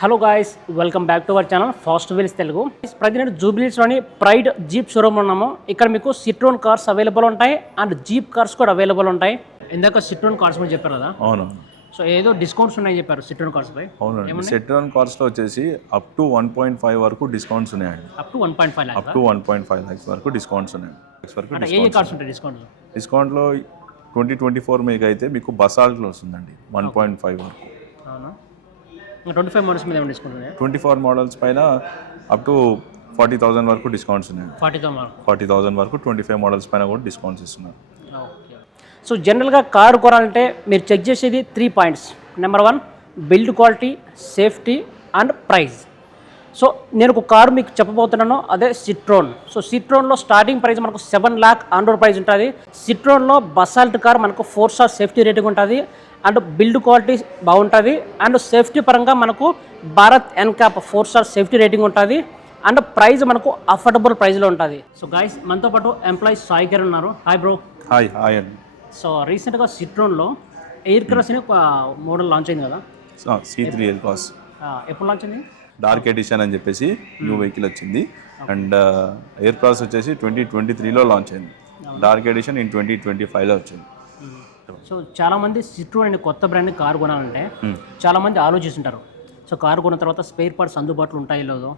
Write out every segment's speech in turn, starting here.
Hello guys welcome back to our channel fast wheels Telugu. Present జూబిలీస్లోని pride Jeep showroom ఉన్నాము. ఇక్కడ మీకు Citroen cars available ఉంటాయి and Jeep cars కూడా available ఉంటాయి. ఇందాక సిట్రోన్ కార్స్ కూడా చెప్పారు కదా? అవును. సో ఏదో డిస్కౌంట్స్ ఉన్నాయని చెప్పారు సిట్రోన్ కార్స్ పై. అవునండి. సెట్రాన్ కార్స్లో వచ్చేసి up to one point five వరకు డిస్కౌంట్స్ ఉన్నాయండి. Up to one point five up to one point five lakhs వరకు డిస్కౌంట్స్ ఉన్నాయండి. అంటే ఏ కార్స్ ఉంటాయి డిస్కౌంట్స్? డిస్కౌంట్లో ట్వంటీ ట్వంటీ ఫోర్ మీకు అయితే మీకు బసాల్ట్లో వస్తుందండి వన్ పాయింట్ ఫైవ్ వరకు. అవునా? ట్వంటీ ఫైవ్ మోడల్స్ మీద డిస్కౌంట్ ఉన్నాయా? ట్వంటీ ఫోర్ మోడల్స్ పైన అప్ టు ఫార్టీ థౌసండ్ వరకు డిస్కౌంట్స్ ఉన్నాయండి ఫార్టీ థౌసండ్ వరకు. ఫార్టీ థౌసండ్ వరకు ట్వంటీ ఫైవ్ మోడల్స్ పైన కూడా డిస్కౌంట్స్ ఇస్తున్నారు. ఓకే. సో జనరల్గా కారు కొనాలంటే మీరు చెక్ చేసేది three points number one build quality safety and price so నేను ఒక కారు మీకు చెప్పబోతున్నాను అదే సిట్రోన్ సో సిట్రోన్లో స్టార్టింగ్ ప్రైస్ మనకు seven lakh on road price ఉంటుంది. సిట్రోన్లో బసాల్ట్ కార్ మనకు ఫోర్ స్టార్ సేఫ్టీ రేటింగ్ ఉంటుంది. అండ్ బిల్డ్ క్వాలిటీ బాగుంటుంది. అండ్ సేఫ్టీ పరంగా మనకు Bharat NCAP four star safety rating ఉంటుంది. అండ్ ప్రైస్ మనకు అఫోర్డబుల్ ప్రైస్లో ఉంటుంది. సో గైస్ మనతో పాటు ఎంప్లాయీస్ సాయి గారు ఉన్నారు. హాయ్ బ్రో హాయ్ హాయ్ అండి సో రీసెంట్గా సిట్రోన్లో ఎయిర్ క్రాస్ అని ఒక మోడల్ లాంచ్ అయింది కదా. సి త్రీ ఎప్పుడు లాంచ్ అయింది? డార్క్ ఎడిషన్ అని చెప్పేసి న్యూ వెహికల్ వచ్చింది. అండ్ ఎయిర్ క్రాస్ వచ్చేసి ట్వంటీ ట్వంటీ త్రీలో లాంచ్ అయింది. Dark edition in twenty twenty ఫైవ్లో వచ్చింది. సో చాలామంది సిట్రోన్ అనే కొత్త బ్రాండ్ కారు కొనాలంటే చాలామంది ఆలోచిస్తుంటారు. సో కారు కొన్న తర్వాత స్పేర్ పార్ట్స్ అందుబాటులో ఉంటాయి లేదో?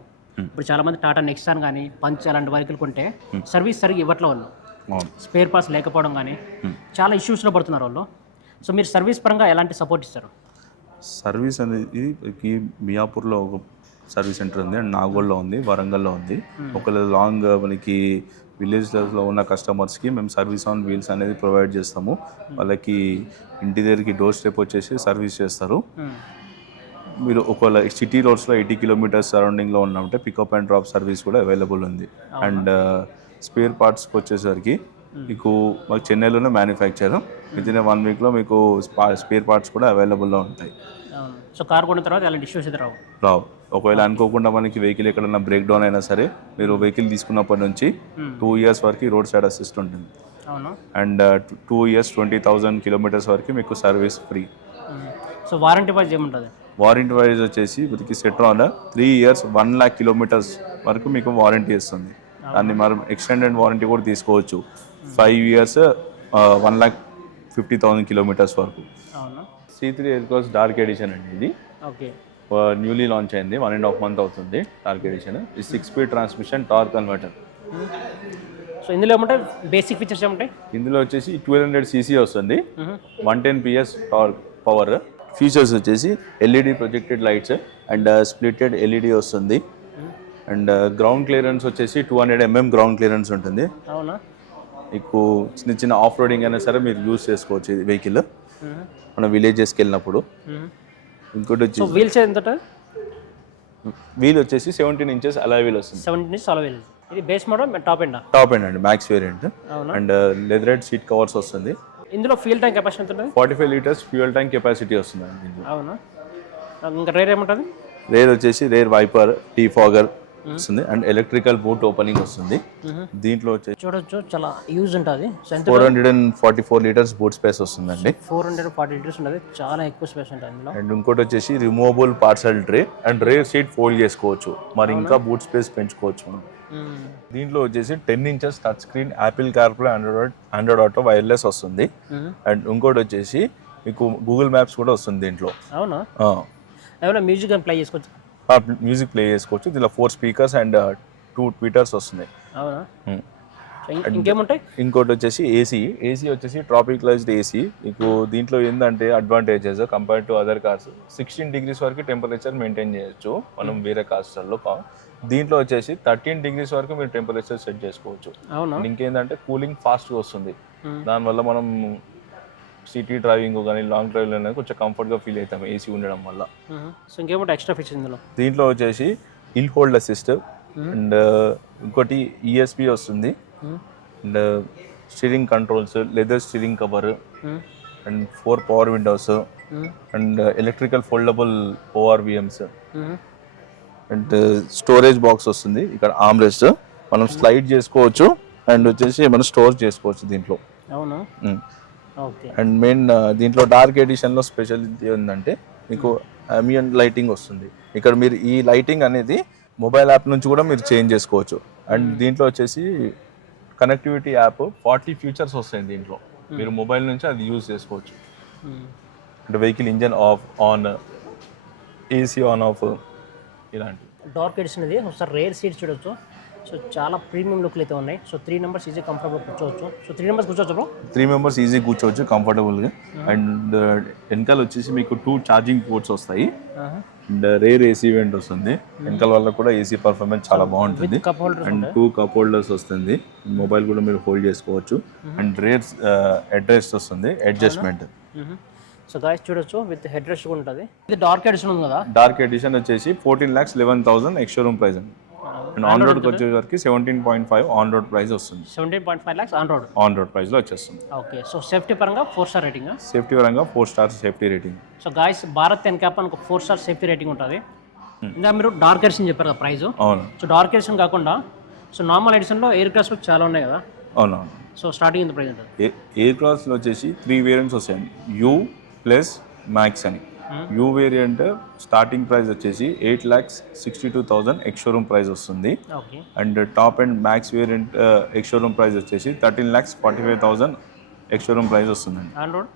ఇప్పుడు చాలామంది టాటా నెక్సాన్ కానీ పంచ్ అలాంటి వెహికల్ కొంటే సర్వీస్ సరిగ్గా ఇవ్వట్లే వాళ్ళు. స్పేర్ పార్ట్స్ లేకపోవడం కానీ చాలా ఇష్యూస్లో పడుతున్నారు వాళ్ళు. సో మీరు సర్వీస్ పరంగా ఎలాంటి సపోర్ట్ ఇస్తారు? సర్వీస్ అనేది మియాపూర్లో ఒక సర్వీస్ సెంటర్ ఉంది అండ్ నాగోల్లో ఉంది వరంగల్లో ఉంది. ఒకవేళ లాంగ్ మనకి విలేజ్లో ఉన్న కస్టమర్స్కి మేము సర్వీస్ ఆన్ వీల్స్ అనేది ప్రొవైడ్ చేస్తాము. వాళ్ళకి ఇంటి దగ్గరికి డోర్ స్టెప్ వచ్చేసి సర్వీస్ చేస్తారు. మీరు ఒకవేళ సిటీ రోడ్స్లో ఎయిటీ కిలోమీటర్స్ సరౌండింగ్లో ఉన్నంటే పికప్ అండ్ డ్రాప్ సర్వీస్ కూడా అవైలబుల్ ఉంది. అండ్ స్పేర్ పార్ట్స్కి వచ్చేసరికి మీకు మాకు చెన్నైలోనే మ్యానుఫ్యాక్చర్ విత్ ఇన్ వన్ వీక్లో మీకు స్పేర్ పార్ట్స్ కూడా అవైలబుల్లో ఉంటాయి. సో కారు కొన్న తర్వాత ఎలాంటి ఇష్యూస్ అయితే రావు. రావు. ఒకవేళ అనుకోకుండా మనకి వెహికల్ ఎక్కడన్నా బ్రేక్ డౌన్ అయినా సరే మీరు వెహికల్ తీసుకున్నప్పటి నుంచి టూ ఇయర్స్ వరకు రోడ్ సైడ్ అసిస్ట్ ఉంటుంది. And two years twenty thousand kilometres వరకు మీకు service free. So warranty wise ఏముంటుంది? వారంటీ వైజ్ వచ్చేసి మనకి Citroen three years one lakh kilometres వరకు మీకు వారంటీ ఇస్తుంది. దాన్ని మనం ఎక్స్టెండెడ్ వారంటీ కూడా తీసుకోవచ్చు. Five years one lakh fifty thousand kilometres వరకు. C three Aircross dark edition అండి ఇది. ఓకే. న్యూలీ లాంచ్ అయింది. వన్ అండ్ హాఫ్ మంత్ అవుతుంది డార్క్ ఎడిషన్ ఇది six speed transmission torque converter so ఇందులో ఏముంటాయి? బేసిక్ ఫీచర్స్ ఏముంటాయి? ఇందులో వచ్చేసి ట్వెల్వ్ హండ్రెడ్ సీసీ వస్తుంది. One ten PS torque power features వచ్చేసి LED projected lights and splitted LED వస్తుంది. అండ్ గ్రౌండ్ క్లియరెన్స్ వచ్చేసి two hundred MM ground clearance ఉంటుంది. అవునా? మీకు చిన్న చిన్న ఆఫ్ రోడింగ్ అయినా సరే మీరు యూస్ చేసుకోవచ్చు వెహికల్ మన విలేజెస్కి వెళ్ళినప్పుడు. ఇంకోటి వచ్చి వీల్స్ ఎంత ఉంటుంది వీల్ వచ్చేసి సెవెంటీన్ ఇంచెస్ అలా వీల్ వస్తుంది. సెవెంటీ నుంచి చాలా వీల్ ఇది బేస్ మోడల్ టాప్ ఎండా టాప్ ఎండ్ అండి max variant and leatherette seat covers వస్తుంది. ఇందులో ఫ్యూల్ ట్యాంక్ కెపాసిటీ ఎంత ఉంటుంది? Forty five litres fuel tank capacity వస్తుంది అవునా? ఇంకా రేర్ ఏముంటుంది? రేర్ వచ్చేసి రేర్ వైపర్ టీ ఫాగర్ వస్తుంది. అండ్ ఎలక్ట్రికల్ బూట్ ఓపెనింగ్ వస్తుంది. దీంట్లో చూడొచ్చు చాలా యూజ్ ఉంటుంది. Four hundred and forty four litres boot space వస్తుందండి. ఫోర్ హండ్రెడ్ ఫార్టీ లీటర్స్ ఉంటుంది. చాలా ఎక్కువ స్పేస్ ఉంటుంది అండ్ ఇంకోటి వచ్చేసి removable parcel tray and rear seat fold చేసుకోవచ్చు. మరి ఇంకా బూట్ స్పేస్ పెంచుకోవచ్చు మనం. మ్మ్. దీంట్లో వచ్చేసి ten inches touch screen Apple CarPlay Android Android Auto wireless వస్తుంది. మ్మ్. అండ్ ఇంకోటి వచ్చేసి మీకు గూగుల్ మ్యాప్స్ కూడా వస్తుంది దీంట్లో. అవునా? ఏమైనా మ్యూజిక్ ప్లే చేసుకోవచ్చు? మ్యూజిక్ ప్లే చేసుకోవచ్చు. దీనిలో four speakers and two tweeters వస్తున్నాయి. Hmm. ఇంకేముంటాయి? ఇంకోటి వచ్చేసి ఏసీ ఏసీ వచ్చేసి ట్రాపికలైజ్డ్ ఏసీ మీకు దీంట్లో ఏంటంటే advantages compare to other cars sixteen degrees వరకు టెంపరేచర్ మెయింటైన్ చేయొచ్చు. మనం వేరే కార్స్లలో దీంట్లో వచ్చేసి థర్టీన్ డిగ్రీస్ వరకు మీరు టెంపరేచర్ సెట్ చేసుకోవచ్చు. ఇంకేంటంటే కూలింగ్ ఫాస్ట్గా వస్తుంది. Hmm. దానివల్ల మనం సిటీ డ్రైవింగ్ కానీ లాంగ్ డ్రైవ్ అనేది కొంచెం కంఫర్ట్గా ఫీల్ అవుతాం ఏసీ ఉండడం వల్ల. సో ఎక్స్ట్రా ఫీచర్స్ ఇందులో? దీంట్లో వచ్చేసి హిల్ హోల్డ్ అసిస్ట్ అండ్ ఇంకోటి ఈఎస్పి వస్తుంది. మ్మ్. And steering controls leather steering cover. And four power windows. And electrical foldable ORVMs hmm. And storage box వస్తుంది. ఇక్కడ ఆమ్రెస్ట్ మనం స్లైడ్ చేసుకోవచ్చు. అండ్ వచ్చేసి మనం స్టోర్ చేసుకోవచ్చు దీంట్లో. అవునా? అండ్ మెయిన్ దీంట్లో డార్క్ ఎడిషన్లో స్పెషాలిటీ ఏంటంటే మీకు అమియన్ లైటింగ్ వస్తుంది. ఇక్కడ మీరు ఈ లైటింగ్ అనేది మొబైల్ యాప్ నుంచి కూడా మీరు చేంజ్ చేసుకోవచ్చు. అండ్ దీంట్లో వచ్చేసి కనెక్టివిటీ యాప్ ఫార్టీ ఫీచర్స్ వస్తాయి దీంట్లో. మీరు మొబైల్ నుంచి అది యూజ్ చేసుకోవచ్చు. అంటే vehicle engine off on AC on off ఇలాంటివి. డార్క్ ఎడిషన్ ఇది ఒకసారి రేర్ సీట్స్ చూడొచ్చు. సో చాలా ప్రీమియం లుక్లు అయితే ఉన్నాయి. So three numbers easy comfortable కూర్చోవచ్చు. సో త్రీ నెంబర్స్ కూర్చోవచ్చు బ్రో త్రీ మెంబర్స్ ఈజీ కూర్చోవచ్చు కంఫర్టబుల్గా అండ్ వెనకాల వచ్చేసి మీకు టూ ఛార్జింగ్ పోర్ట్స్ వస్తాయి. అండ్ రేర్ ఏసీ ఈవెంట్ వస్తుంది. వెనకాల వల్ల కూడా ఏసీ పర్ఫార్మెన్స్ చాలా బాగుంటుంది. అండ్ టూ కప్ హోల్డర్స్ వస్తుంది. మొబైల్ కూడా మీరు హోల్డ్ చేసుకోవచ్చు. అండ్ రేర్ అడ్రెస్ వస్తుంది. అడ్జస్ట్మెంట్ సో గాయస్ చూడొచ్చు. విత్ హెడ్ రెస్ట్ ఉంటుంది. ఇది డార్క్ ఎడిషన్ ఉంది కదా? డార్క్ ఎడిషన్ వచ్చేసి fourteen lakhs eleven thousand extra room price అండి. అండ్ ఆన్ రోడ్కి వచ్చేసరికి seventeen point five on road price వస్తుంది. Seventeen point five lakhs on road on road ప్రైస్లో వచ్చేస్తుంది. ఓకే సో సేఫ్టీ పరంగా ఫోర్ స్టార్ రేటింగ్ సేఫ్టీ పరంగా four star safety rating so guys Bharat NCAP అని ఒక four star safety rating ఉంటుంది ఇంకా మీరు డార్క్ ఎడిషన్ చెప్పారు కదా ప్రైస్ అవును. సో డార్క్ ఎడిషన్ కాకుండా సో నార్మల్ ఎడిషన్లో ఎయిర్ క్రాస్ చాలా ఉన్నాయి కదా? అవునవును సో స్టార్టింగ్ ఇంత ప్రైస్ ఉంటుంది? ఎయిర్ క్రాస్లో వచ్చేసి త్రీ వేరియంట్స్ వస్తాయండి. యూ ప్లస్ మ్యాక్స్ అని. యూ వేరియంట్ స్టార్టింగ్ ప్రైస్ వచ్చేసి eight lakhs sixty two thousand ex showroom price వస్తుంది and top and max variant ex showroom price వచ్చేసి thirteen lakhs forty five thousand ex showroom price వస్తుందండి on road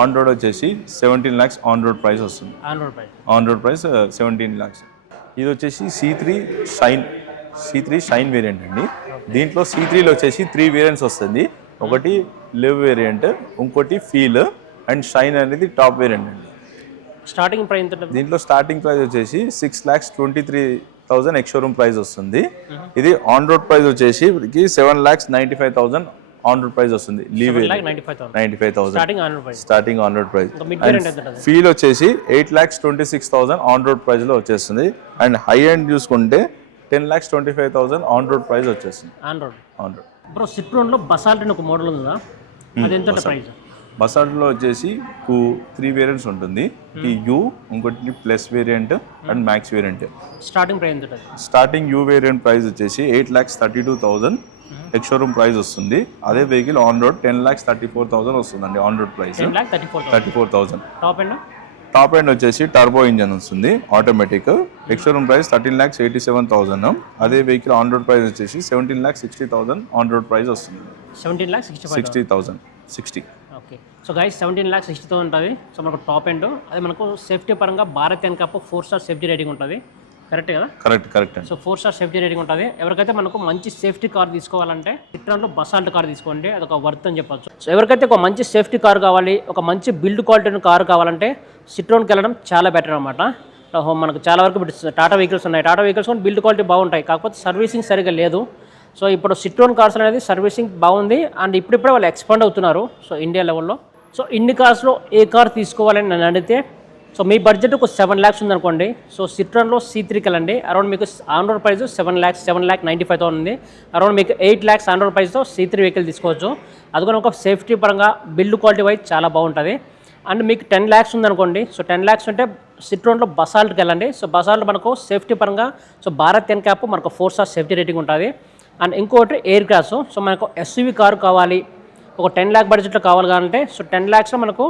on road వచ్చేసి seventeen lakhs on road price వస్తుంది. On road price on road price seventeen lakhs ఇది వచ్చేసి C three shine C three shine variant అండి. దీంట్లో C త్రీలో వచ్చేసి three variants వస్తుంది. ఒకటి లివ్ వేరియంట్ ఇంకోటి ఫీల్ అండ్ షైన్ అనేది టాప్ వేరియంట్ అండి. స్టార్టింగ్ ప్రైస్ ఎంత దీంట్లో స్టార్టింగ్ ప్రైస్ వచ్చేసి six lakhs twenty three thousand ex showroom price వస్తుంది ఇది ఆన్ రోడ్ ప్రైస్ వచ్చేసి seven lakhs ninety five thousand on road price వస్తుంది. Live lakh ninety five thousand starting on road price feel వచ్చేసి eight lakhs twenty six thousand on road ప్రైస్లో వచ్చేస్తుంది. And high end చూసుకుంటే ten lakhs twenty five thousand on road price వచ్చేస్తుంది. On road on road bro సిట్రోన్లో Basalt అని ఒక model ఉంది? అది ఎంత ప్రైస్ బసార్ట్లో వచ్చేసి టూ త్రీ వేరియంట్స్ ఉంటుంది. ఈ యూ ఇంకోటి plus variant and max variant starting price starting U variant price వచ్చేసి eight lakhs thirty two thousand ex showroom price వస్తుంది. అదే vehicle on road ten lakhs thirty four thousand వస్తుందండి on road price thirty four thousand top and top end వచ్చేసి turbo engine వస్తుంది automatic ex showroom price thirteen lakhs eighty seven thousand అదే vehicle on road price వచ్చేసి seventeen lakhs sixty thousand on road price వస్తుంది. Seventeen lakh sixty five sixty thousand sixty okay. So guys seventeen lakhs sixty thousand ఉంటుంది. So మనకు top end అదే మనకు safety పరంగా Bharat NCAP four star safety rating ఉంటుంది. Correct కదా? Correct correct so four star safety rating ఉంటుంది. ఎవరికైతే మనకు మంచి సేఫ్టీ కార్ తీసుకోవాలంటే సిట్రాన్లో బసాల్ట్ కార్ తీసుకోండి. అది ఒక వర్త్ అని చెప్పొచ్చు. సో ఎవరికైతే ఒక మంచి సేఫ్టీ కార్ కావాలి ఒక మంచి బిల్డ్ క్వాలిటీ కార్ కావాలంటే సిట్రోన్కి వెళ్ళడం చాలా బెటర్ అనమాట మనకు చాలా వరకు టాటా వెహికల్స్ ఉన్నాయి. టాటా వెహికల్స్ కూడా బిల్డ్ క్వాలిటీ బాగుంటాయి. కాకపోతే సర్వీసింగ్ సరిగా లేదు. సో ఇప్పుడు సిట్రోన్ కార్స్ అనేది సర్వీసింగ్ బాగుంది. అండ్ ఇప్పుడిప్పుడే వాళ్ళు ఎక్స్పాండ్ అవుతున్నారు. సో ఇండియా లెవెల్లో సో ఇన్ని కార్స్లో ఏ కార్ తీసుకోవాలని నన్ను అడిగితే సో మీ బడ్జెట్ ఒక సెవెన్ ల్యాక్స్ ఉందనుకోండి. సో సిట్రాన్లో సీ త్రీకి వెళ్ళండి. అరౌండ్ మీకు on road price seven lakhs seven lakh ninety five thousand ఉంది. అరౌండ్ మీకు ఎయిట్ ల్యాక్స్ ఆన్ రోడ్ ప్రైస్తో సీ త్రీ వెహికల్ తీసుకోవచ్చు. అది కూడా ఒక సేఫ్టీ పరంగా బిల్డ్ క్వాలిటీ వైజ్ చాలా బాగుంటుంది. అండ్ మీకు టెన్ ల్యాక్స్ ఉందనుకోండి. సో టెన్ ల్యాక్స్ ఉంటే సిట్రోన్లో బసాల్ట్కి వెళ్ళండి. సో బసాల్ట్ మనకు సేఫ్టీ పరంగా సో భారత్ ఎన్ క్యాప్ మనకు ఫోర్ స్టార్ సేఫ్టీ రేటింగ్ ఉంటుంది. అండ్ ఇంకోటి ఎయిర్ క్రాస్ సో మనకు ఎస్యూవీ కారు కావాలి. ఒక టెన్ ల్యాక్ బడ్జెట్లో కావాలి కావాలంటే సో టెన్ ల్యాక్స్లో మనకు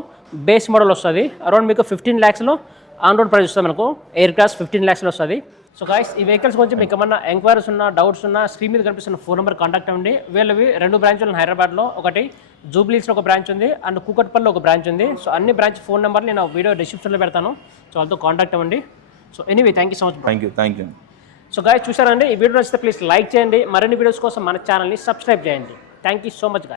బేస్ మోడల్ వస్తుంది. అరౌండ్ మీకు ఫిఫ్టీన్ ల్యాక్స్లో ఆన్ రోడ్ ప్రైస్ వస్తుంది మనకు. ఎయిర్ క్రాస్ ఫిఫ్టీన్ ల్యాక్స్లో వస్తుంది. సో గాయస్ ఈ వెహికల్స్ గురించి మీకు ఏమన్నా ఎంక్వైరీస్ ఉన్నా డౌట్స్ ఉన్నా స్క్రీన్ మీద కనిపిస్తున్న ఫోన్ నెంబర్ కాంటాక్ట్ అవ్వండి. వీళ్ళవి రెండు బ్రాంచ్లు ఉన్నాయి హైదరాబాద్లో. ఒకటి జూబ్లీస్లో ఒక బ్రాంచ్ ఉంది అండ్ కూకట్పల్లిలో ఒక బ్రాంచ్ ఉంది. సో అన్ని బ్రాంచ్ ఫోన్ నెంబర్లు నేను వీడియో డిస్క్రిప్షన్లో పెడతాను. సో వాళ్ళతో కాంటాక్ట్ అవ్వండి. So anyway thank you so much thank you thank you so guys చూసారండి ఈ వీడియో నచ్చితే ప్లీజ్ లైక్ చేయండి. మరిన్ని వీడియోస్ కోసం మన ఛానల్ని సబ్స్క్రైబ్ చేయండి. Thank you so much